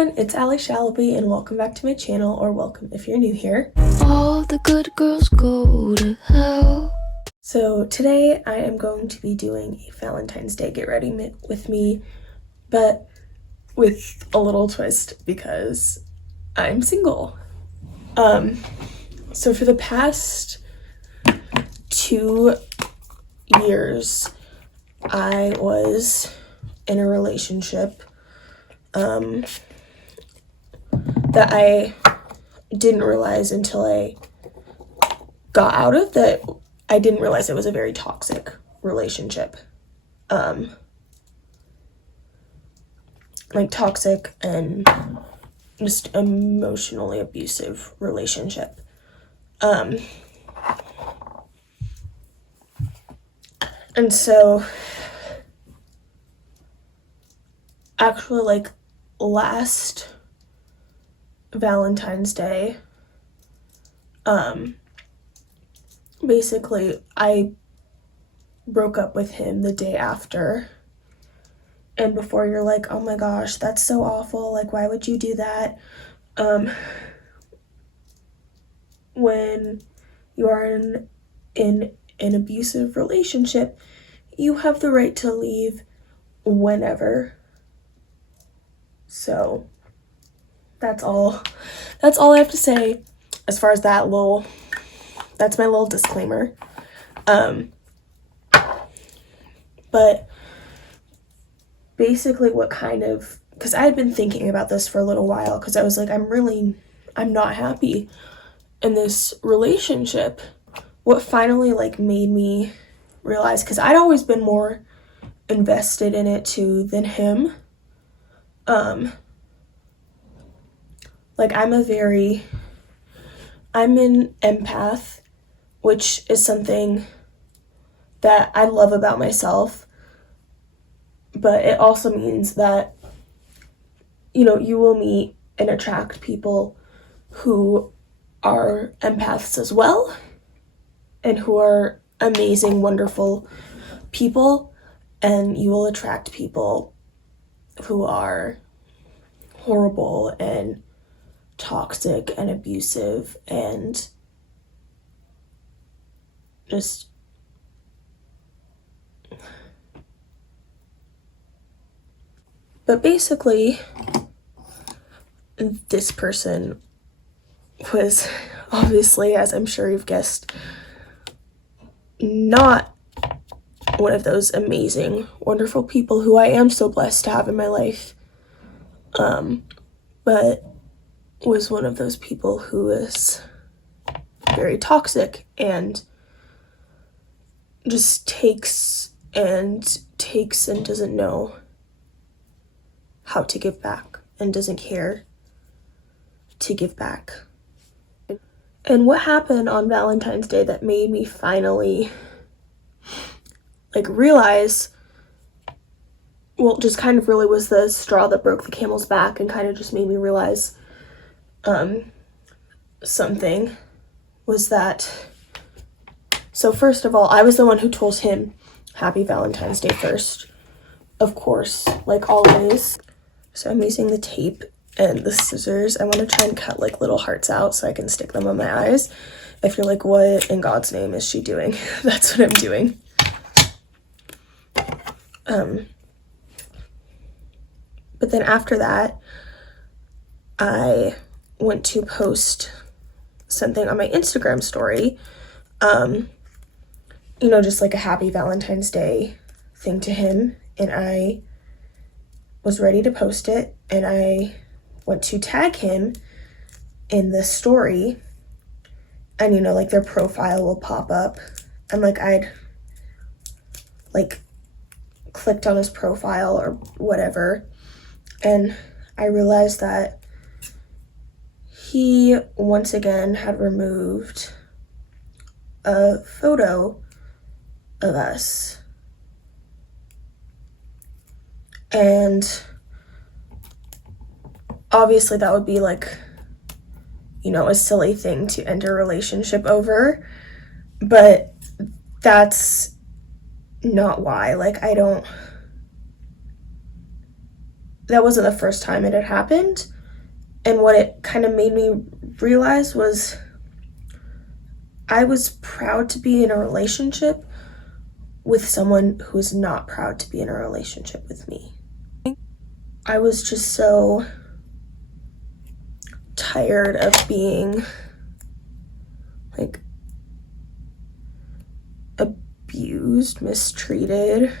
everyone, it's Ali Shalaby and welcome back to my channel, or welcome if you're new here. All the good girls go to hell. So today I am going to be doing a Valentine's Day get ready with me, but with a little twist because I'm single. So for the past 2 years, I was in a relationship that I didn't realize until I got out of that. I didn't realize it was a very toxic relationship. Like toxic and just emotionally abusive relationship. And so actually, like, last Valentine's Day, basically I broke up with him the day after. And before you're like, oh my gosh, that's so awful, like, why would you do that? When you are in an abusive relationship, you have the right to leave whenever. So that's all I have to say as far as that's my little disclaimer. But basically because I had been thinking about this for a little while, because I was like, I'm not happy in this relationship. What finally made me realize, because I'd always been more invested in it too than him. I'm an empath, which is something that I love about myself, but it also means that, you will meet and attract people who are empaths as well, and who are amazing, wonderful people, and you will attract people who are horrible and toxic and abusive and just but basically this person was obviously, as I'm sure you've guessed, not one of those amazing, wonderful people who I am so blessed to have in my life, but was one of those people who is very toxic and just takes and doesn't know how to give back and doesn't care to give back. And what happened on Valentine's Day that made me finally realize, just kind of really was the straw that broke the camel's back and kind of just made me realize something, was that, so first of all, I was the one who told him happy Valentine's Day first, of course, like always. So I'm using the tape and the scissors. I want to try and cut little hearts out so I can stick them on my eyes. If you're like, what in God's name is she doing? That's what I'm doing. But then after that, I went to post something on my Instagram story, just like a happy Valentine's Day thing to him, and I was ready to post it, and I went to tag him in the story, and their profile will pop up, and I'd clicked on his profile or whatever, and I realized that he once again had removed a photo of us. And obviously that would be a silly thing to end a relationship over, but that's not why. that wasn't the first time it had happened. And what it kind of made me realize was I was proud to be in a relationship with someone who is not proud to be in a relationship with me. I was just so tired of being like abused, mistreated,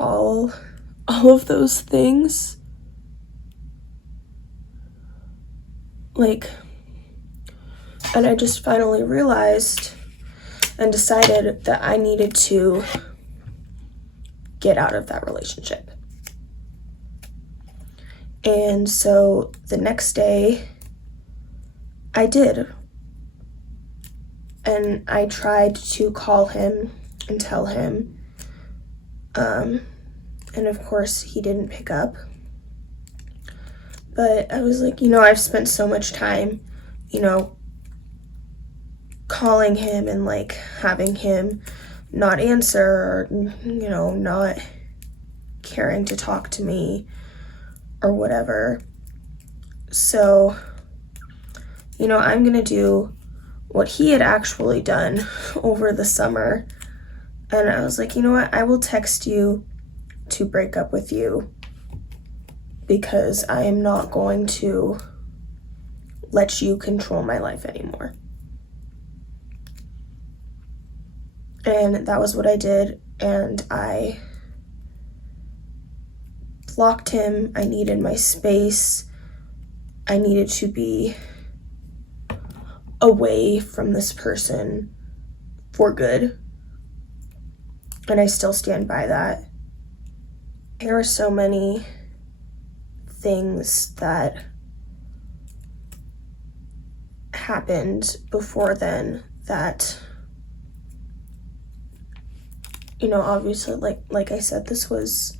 all of those things. And I just finally realized and decided that I needed to get out of that relationship. And so the next day, I did. And I tried to call him and tell him. And of course, he didn't pick up. But I was like, I've spent so much time, calling him and having him not answer or, not caring to talk to me or whatever. So, I'm gonna do what he had actually done over the summer. And I was like, you know what? I will text you to break up with you because I am not going to let you control my life anymore. And that was what I did. And I blocked him. I needed my space. I needed to be away from this person for good. And I still stand by that. There are so many things that happened before then that, obviously, like I said, this was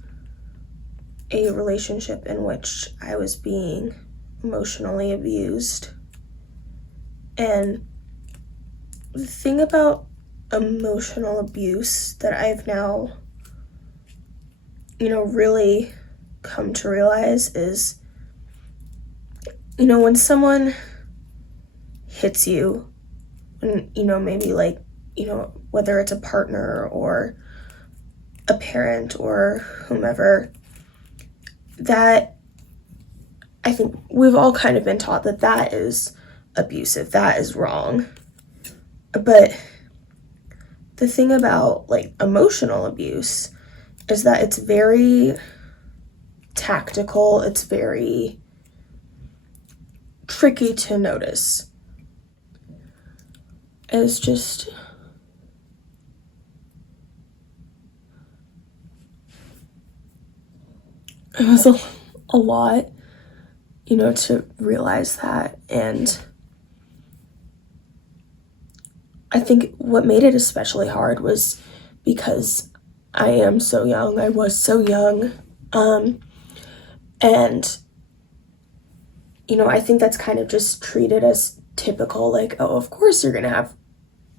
a relationship in which I was being emotionally abused. And the thing about emotional abuse that I've now, really come to realize is, when someone hits you, and, maybe whether it's a partner or a parent or whomever, that I think we've all kind of been taught that is abusive, that is wrong. But the thing about emotional abuse is that it's very tactical, it's very tricky to notice. It's just it was a lot, to realize that. And I think what made it especially hard was because I am so young. I was so young. And, I think that's kind of just treated as typical, oh, of course you're going to have,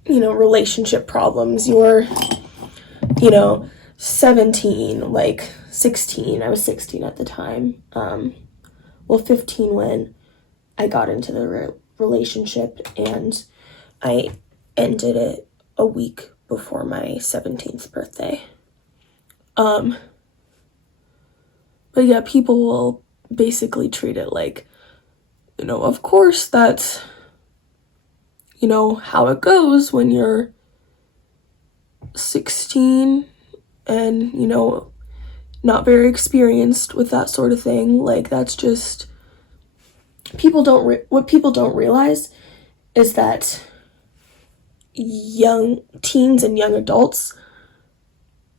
relationship problems. You're, 17, 16. I was 16 at the time. 15 when I got into the relationship, and I ended it a week before my 17th birthday. But yeah, people will basically treat it of course that's, how it goes when you're 16 and, not very experienced with that sort of thing. That's just, what people don't realize is that young teens and young adults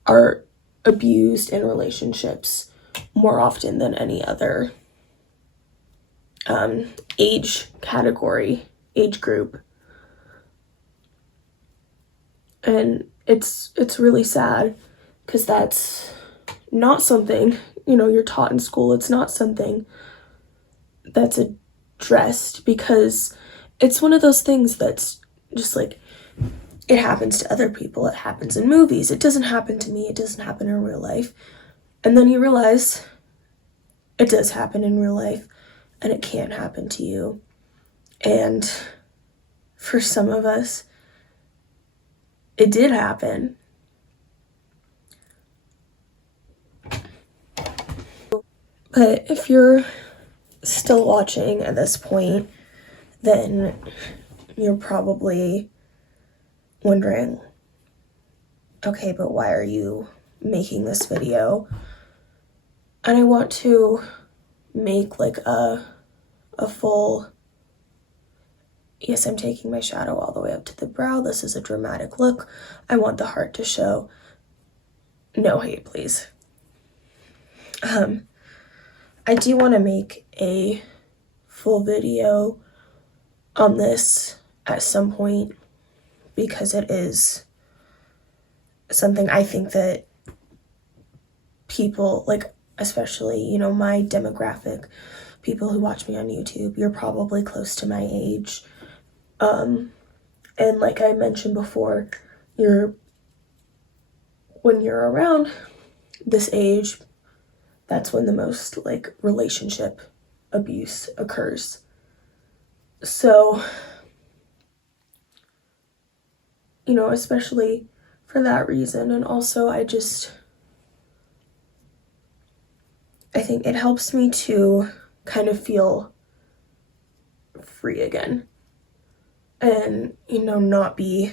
are abused in relationships more often than any other age group. And it's really sad because that's not something, you're taught in school. It's not something that's addressed because it's one of those things that's just it happens to other people. It happens in movies. It doesn't happen to me. It doesn't happen in real life. And then you realize it does happen in real life, and it can happen to you. And for some of us, it did happen. But if you're still watching at this point, then you're probably wondering, okay, but why are you making this video? And I want to make like a full, yes, I'm taking my shadow all the way up to the brow. This is a dramatic look. I want the heart to show. No hate, please. I do want to make a full video on this at some point, because it is something I think that people, like, especially, you know, my demographic, people who watch me on YouTube, you're probably close to my age. And like I mentioned before, when you're around this age, that's when the most, like, relationship abuse occurs. So, you know, especially for that reason. And also I think it helps me to kind of feel free again, and, you know, not be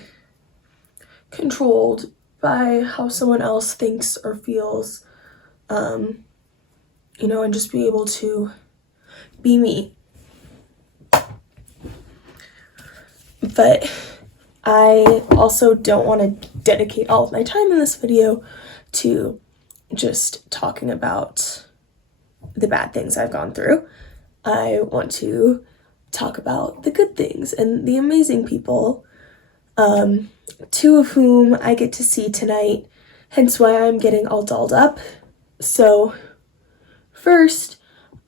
controlled by how someone else thinks or feels, you know, and just be able to be me. But I also don't want to dedicate all of my time in this video to just talking about the bad things I've gone through. I want to talk about the good things and the amazing people, two of whom I get to see tonight, hence why I'm getting all dolled up. So first,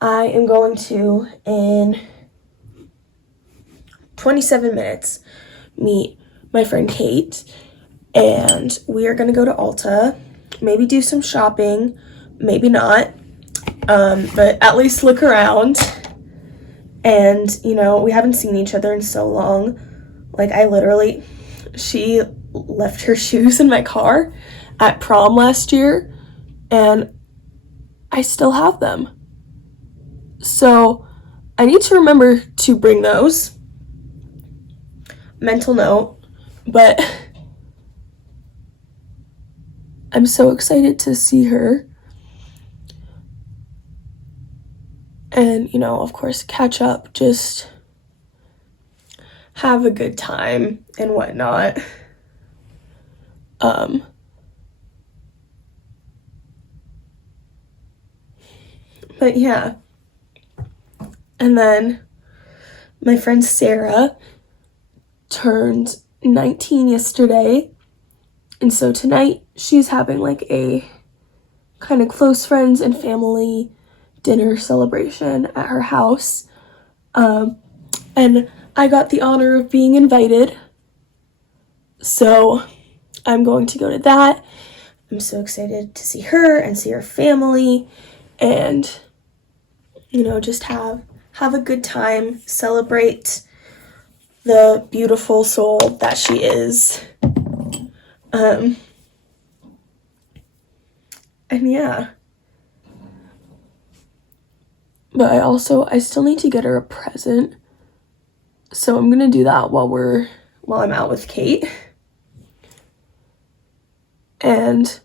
I am going to, in 27 minutes, meet my friend Kate, and we are going to go to Ulta, maybe do some shopping, maybe not, but at least look around. And, you know, we haven't seen each other in so long. Like, she left her shoes in my car at prom last year, and I still have them. So I need to remember to bring those. Mental note. But I'm so excited to see her. And, you know, of course, catch up, just have a good time and whatnot. But yeah. And then my friend Sarah turned 19 yesterday. And so tonight she's having like a kind of close friends and family dinner celebration at her house. And I got the honor of being invited. So I'm going to go to that. I'm so excited to see her and see her family, and, you know, just have a good time, celebrate the beautiful soul that she is. And yeah. But I still need to get her a present. So I'm gonna do that while I'm out with Kate. And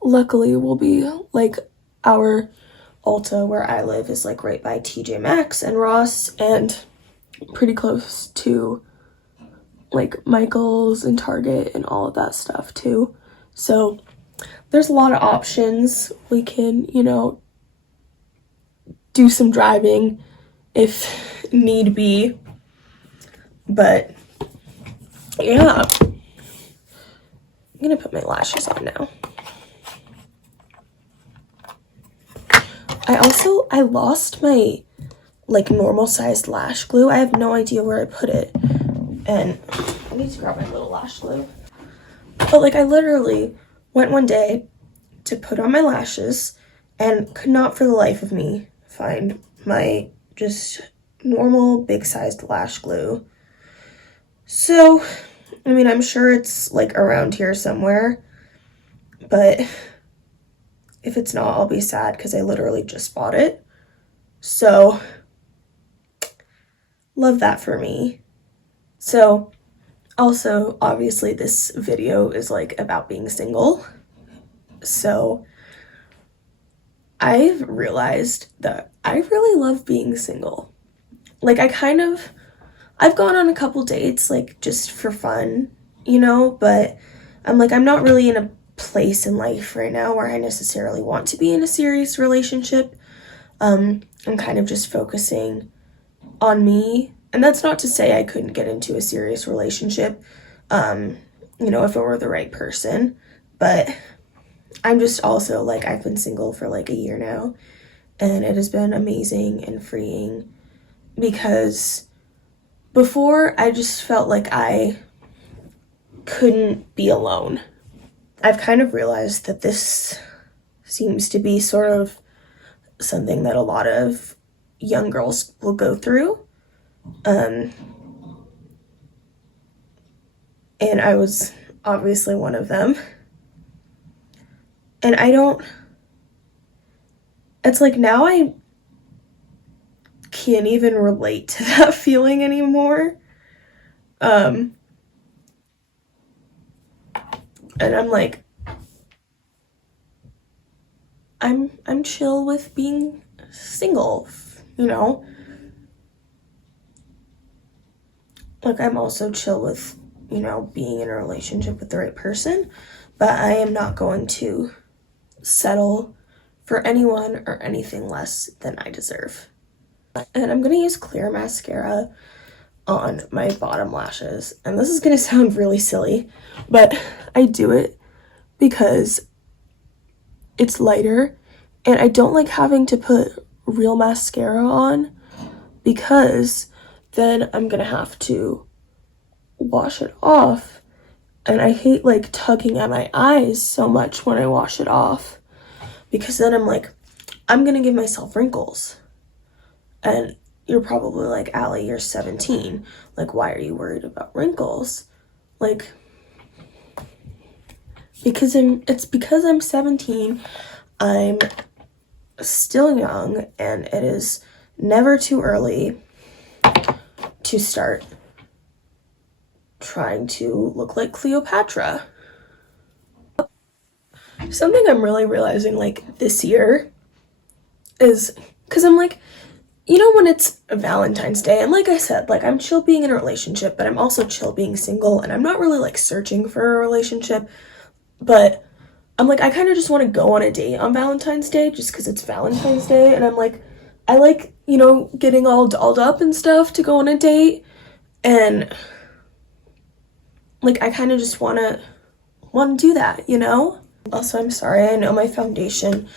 luckily we'll be, like, our Ulta where I live is like right by TJ Maxx and Ross, and pretty close to like Michael's and Target and all of that stuff too. So there's a lot of options. We can, you know, do some driving if need be. But yeah, I'm gonna put my lashes on now. I lost my, like, normal sized lash glue. I have no idea where I put it. And I need to grab my little lash glue. But, like, I literally went one day to put on my lashes and could not for the life of me find my just normal big-sized lash glue. So, I mean, I'm sure it's like around here somewhere, but if it's not, I'll be sad because I literally just bought it. So, love that for me. So, also, obviously, this video is like about being single. So, I've realized that I really love being single. Like, I've gone on a couple dates, like, just for fun, but I'm not really in a place in life right now where I necessarily want to be in a serious relationship. I'm kind of just focusing on me, and that's not to say I couldn't get into a serious relationship, if it were the right person, but I'm just also, I've been single for, a year now, and it has been amazing and freeing, because before I just felt like I couldn't be alone. I've kind of realized that this seems to be sort of something that a lot of young girls will go through. And I was obviously one of them. And it's like now I can't even relate to that feeling anymore. And I'm like, I'm chill with being single, I'm also chill with, being in a relationship with the right person, but I am not going to settle for anyone or anything less than I deserve. And I'm going to use clear mascara on my bottom lashes. And this is going to sound really silly, but I do it because it's lighter, and I don't like having to put real mascara on because then I'm going to have to wash it off. And I hate tugging at my eyes so much when I wash it off, because then I'm going to give myself wrinkles. And you're probably like, Allie, you're 17. Why are you worried about wrinkles? Because I'm 17, I'm still young, and it is never too early to start trying to look like Cleopatra. Something I'm really realizing this year is, because I'm when it's Valentine's Day, and like I said, I'm chill being in a relationship, but I'm also chill being single, and I'm not really searching for a relationship, but I'm I kind of just want to go on a date on Valentine's Day just because it's Valentine's Day, and I getting all dolled up and stuff to go on a date, and I kind of just want to do that, Also, I'm sorry, I know my foundation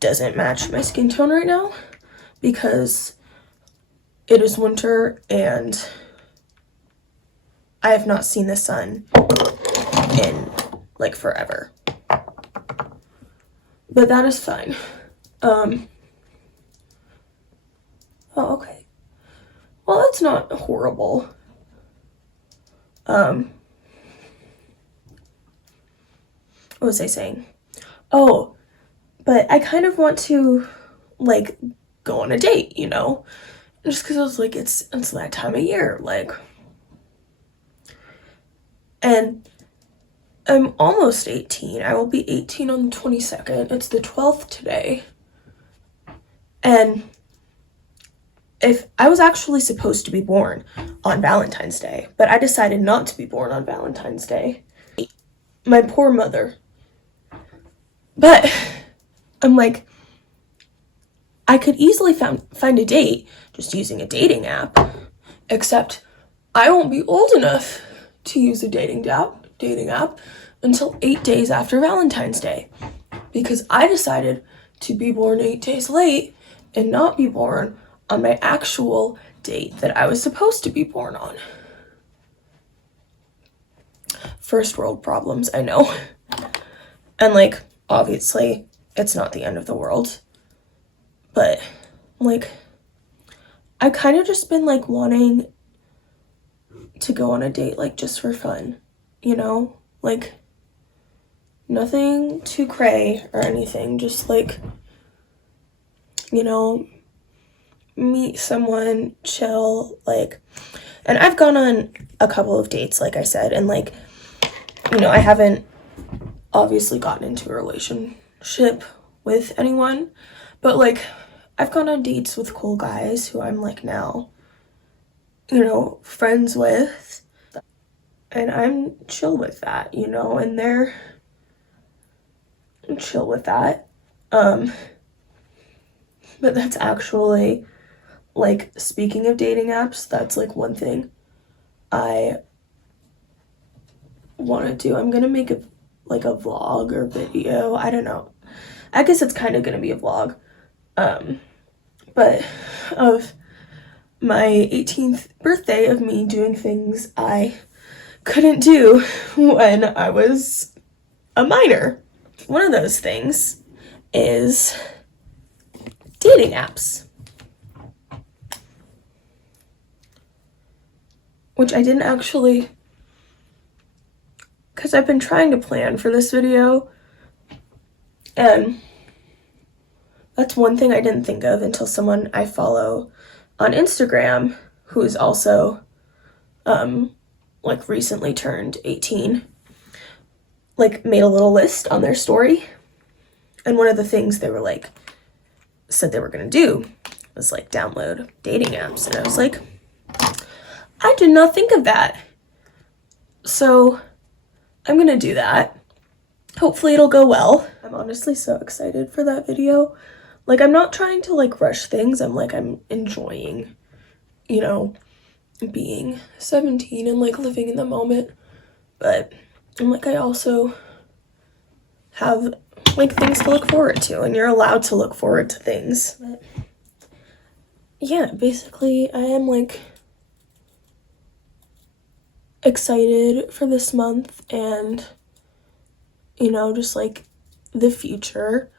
doesn't match my skin tone right now because it is winter and I have not seen the sun in forever. But that is fine. Oh, okay. Well, that's not horrible. What was I saying? Oh, but I kind of want to go on a date, just because I was it's that time of year, and I'm almost 18. I will be 18 on the 22nd. It's the 12th today. And if I was actually supposed to be born on Valentine's Day, but I decided not to be born on Valentine's Day. My poor mother. But I'm I could easily find a date just using a dating app, except I won't be old enough to use a dating app until 8 days after Valentine's Day, because I decided to be born 8 days late and not be born on my actual date that I was supposed to be born on. First world problems, I know. And, like, obviously, it's not the end of the world. But, like, I've kind of just been, like, wanting to go on a date, like, just for fun, you know? Like, nothing too cray or anything, just, like, you know, meet someone, chill, like, and I've gone on a couple of dates, like I said, and, like, you know, I haven't obviously gotten into a relationship with anyone, but, like, I've gone on dates with cool guys who I'm, like, now, you know, friends with, and I'm chill with that, you know, and they're chill with that. But that's actually, like, speaking of dating apps, that's, like, one thing I want to do. I'm gonna make a vlog or video. I don't know. I guess it's kind of gonna be a vlog. But of my 18th birthday, of me doing things I couldn't do when I was a minor. One of those things is dating apps, which I didn't actually, because I've been trying to plan for this video, and that's one thing I didn't think of until someone I follow on Instagram, who is also, like, recently turned 18, like, made a little list on their story, and one of the things they were, like, said they were gonna do was, like, download dating apps, and I was like, I did not think of that, so I'm gonna do that. Hopefully it'll go well. I'm honestly so excited for that video. Like, I'm not trying to, like, rush things. I'm enjoying, you know, being 17 and, like, living in the moment. But I'm like, I also have, like, things to look forward to, and you're allowed to look forward to things. But yeah, basically, I am, like, excited for this month and, you know, just, like, the future.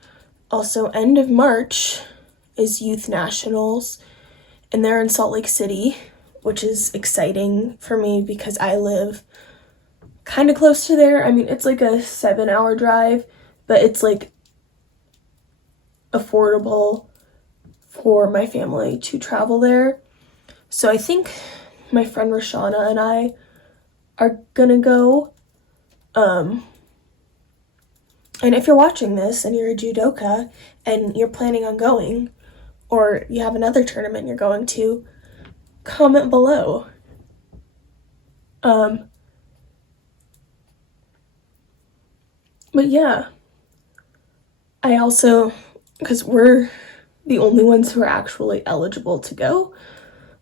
Also, end of March is Youth Nationals, and they're in Salt Lake City, which is exciting for me because I live kind of close to there. I mean, it's like a 7-hour drive, but it's, like, affordable for my family to travel there. So I think my friend Rashana and I are gonna go. And if you're watching this and you're a judoka and you're planning on going, or you have another tournament you're going to, comment below. But yeah, I also, because we're the only ones who are actually eligible to go,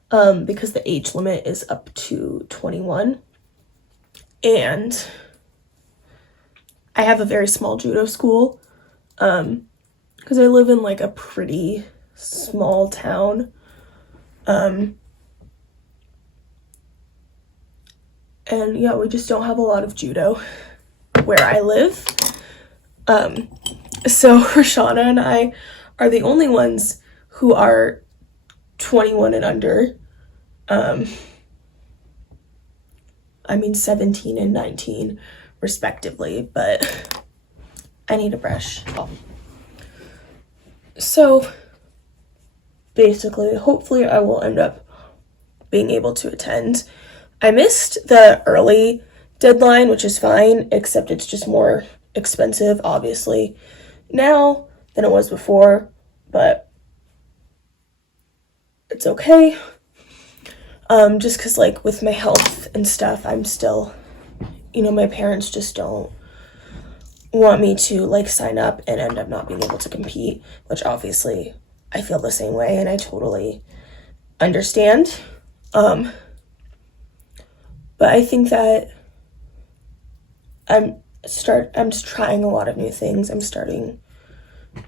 because the age limit is up to 21, and I have a very small judo school, because I live in, like, a pretty small town, and yeah, we just don't have a lot of judo where I live, so Rashana and I are the only ones who are 21 and under. I mean 17 and 19 respectively, but I need a brush. So basically, hopefully I will end up being able to attend. I missed the early deadline, which is fine, except it's just more expensive, obviously, now than it was before, but it's okay. Just because, like, with my health and stuff, I'm still, you know, my parents just don't want me to, like, sign up and end up not being able to compete, which obviously I feel the same way, and I totally understand. But I think that I'm just trying a lot of new things. I'm starting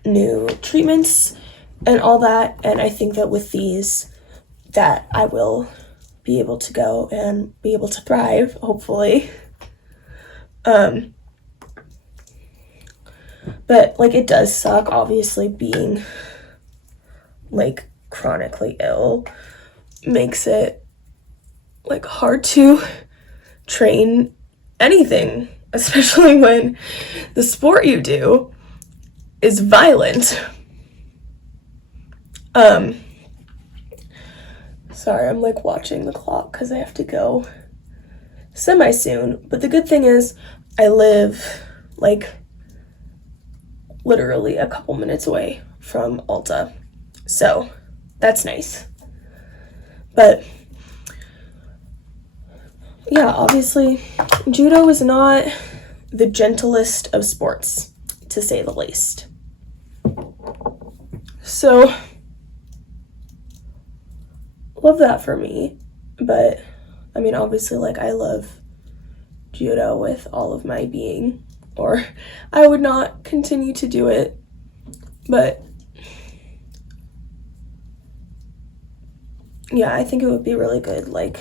new treatments and all that, and I think that with these, that I will be able to go and be able to thrive, hopefully. But, like, it does suck, obviously, being, like, chronically ill makes it, like, hard to train anything, especially when the sport you do is violent. Sorry, I'm, like, watching the clock because I have to go semi-soon. But the good thing is I live, like, literally a couple minutes away from Ulta. So that's nice. But yeah, obviously judo is not the gentlest of sports, to say the least. So love that for me. But I mean, obviously, like, I love judo with all of my being, or I would not continue to do it. But yeah, I think it would be really good, like,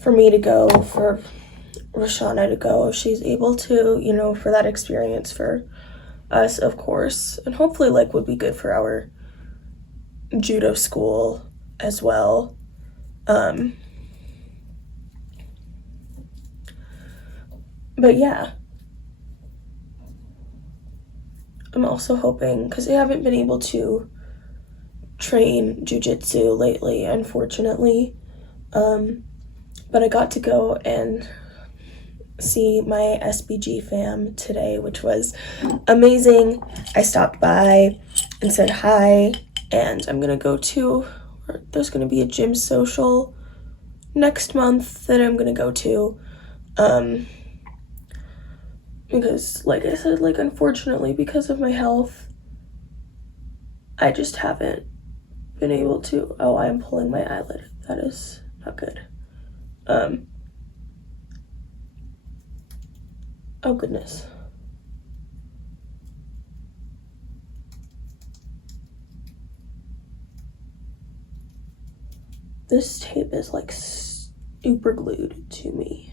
for me to go, for Roshana to go if she's able to, you know, for that experience, for us, of course, and hopefully, like, would be good for our judo school as well. But yeah, I'm also hoping, because I haven't been able to train jiu-jitsu lately, unfortunately, but I got to go and see my SBG fam today, which was amazing. I stopped by and said hi, and I'm gonna go to, there's gonna be a gym social next month that I'm gonna go to, because, like I said, like, unfortunately, because of my health, I just haven't been able to. Oh, I am pulling my eyelid. That is not good. Oh goodness. This tape is, like, super glued to me.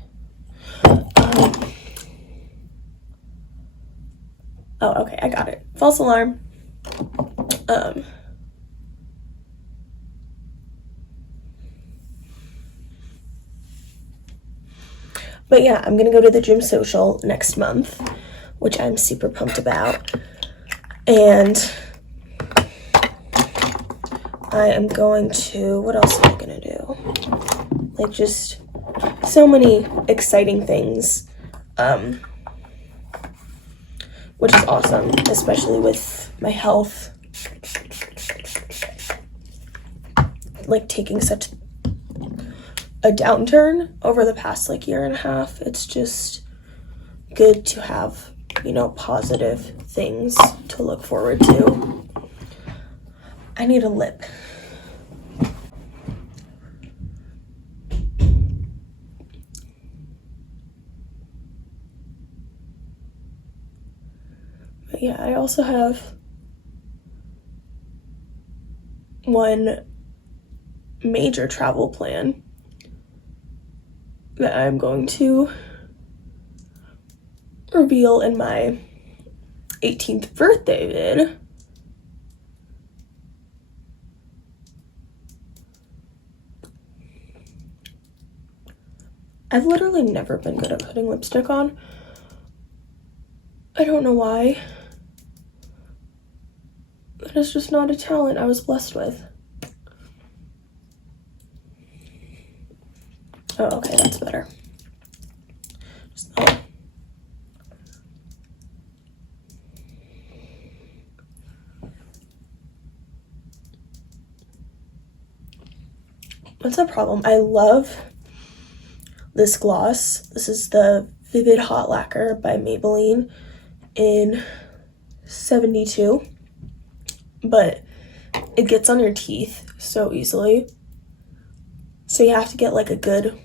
Oh, okay, I got it. False alarm. But yeah, I'm gonna go to the gym social next month, which I'm super pumped about. And I am going to, what else am I gonna do? Like, just so many exciting things, which is awesome, especially with my health, like, taking such a downturn over the past, like, year and a half. It's just good to have, you know, positive things to look forward to. I need a lip. But yeah, I also have one major travel plan that I'm going to reveal in my 18th birthday vid. I've literally never been good at putting lipstick on. I don't know why. That is just not a talent I was blessed with. Oh, okay, that's better. What's the problem? I love this gloss. This is the Vivid Hot Lacquer by Maybelline in 72. But it gets on your teeth so easily. So you have to get, like, a good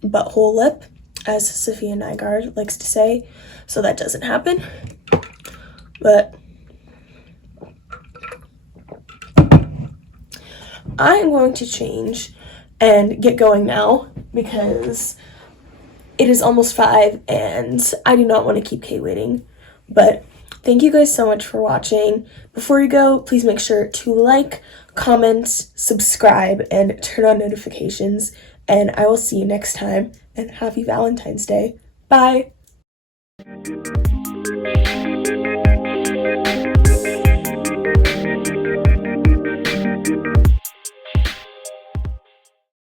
butthole lip, as Sophia Nygaard likes to say. So that doesn't happen. But I am going to change and get going now, because it is almost 5 and I do not want to keep Kate waiting. But thank you guys so much for watching. Before you go, please make sure to like, comment, subscribe, and turn on notifications. And I will see you next time. And happy Valentine's Day. Bye!